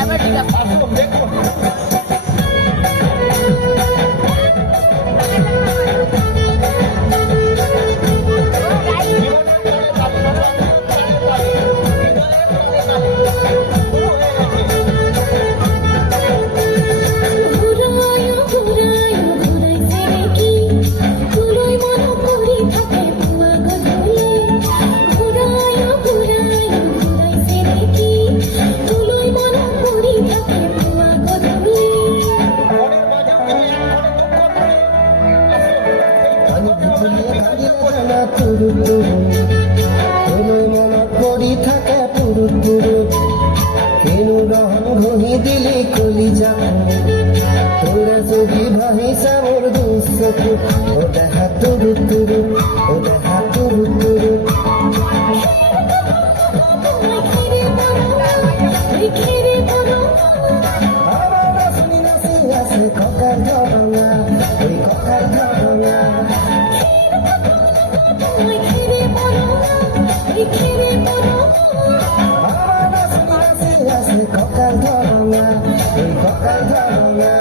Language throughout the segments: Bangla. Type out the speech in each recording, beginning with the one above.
এবার ঠিক আছে মনত পৰি থাকে পুৰুত পুৰুত কিনো ৰহন ঘঁহি দিলি কলি যাম তোৰে যদি ভাবিছা মোৰ দুচকু ও দেহা তুৰুত তুৰুত ও দেহা তুৰুত তুৰুত আমার নাচনি নাচি আছে ককাৰ ধৰঙা ওই ককাৰ ধৰঙা ককাল ধরঙা ওই ককাল ধরঙা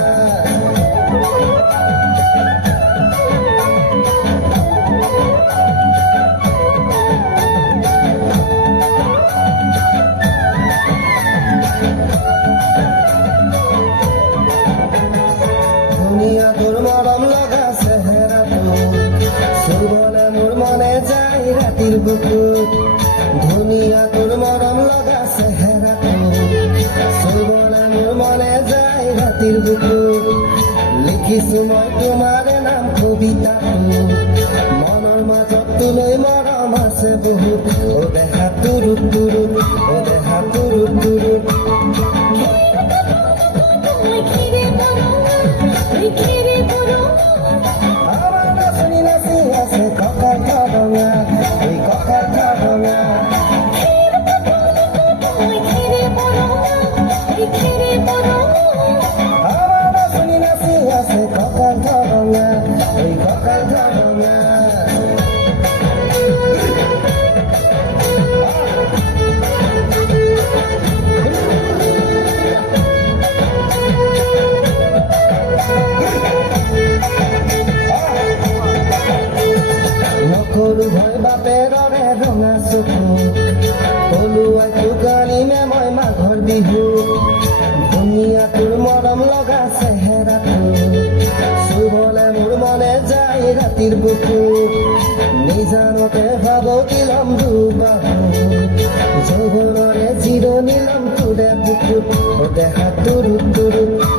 দুনিয়া তোর মরম লগা চেহেরা সুবলে মোর মনে যায় রাতির বুকুত দুনিয়া তোর মরম লগা চেহেরা সুবলে মোর মনে যায় রাতির বুকুত লিখিছো মই তোমাৰ নাম কবিতা মনৰ মাজত তুলৈ মৰম আছে বহুত ও দেহা তুৰুত তুৰুত ও দেহা তুৰুত তুৰুত আমার নাচনি নাচি আছে ককাৰ ধৰঙা ওই ককাৰ ধৰঙা আমার নাচনি নাচি আছে ককাৰ ধৰঙা ওই ককাৰ ধৰঙা নকৰো ভয় বাপেৰৰে ৰঙা চকু পলুৱাই টোকালিমে মই মাঘৰ বিহু ধুনীয়া তোৰ মৰম লগা চেহেৰাটো চুবলে মোৰ মনে যায় ৰাতিৰ বুকু নিজানতে ভাব দিলম দুবাহু যৌৱনৰে জিৰণি লম তোৰে বুকুত ও দেহা তুৰুত তুৰুত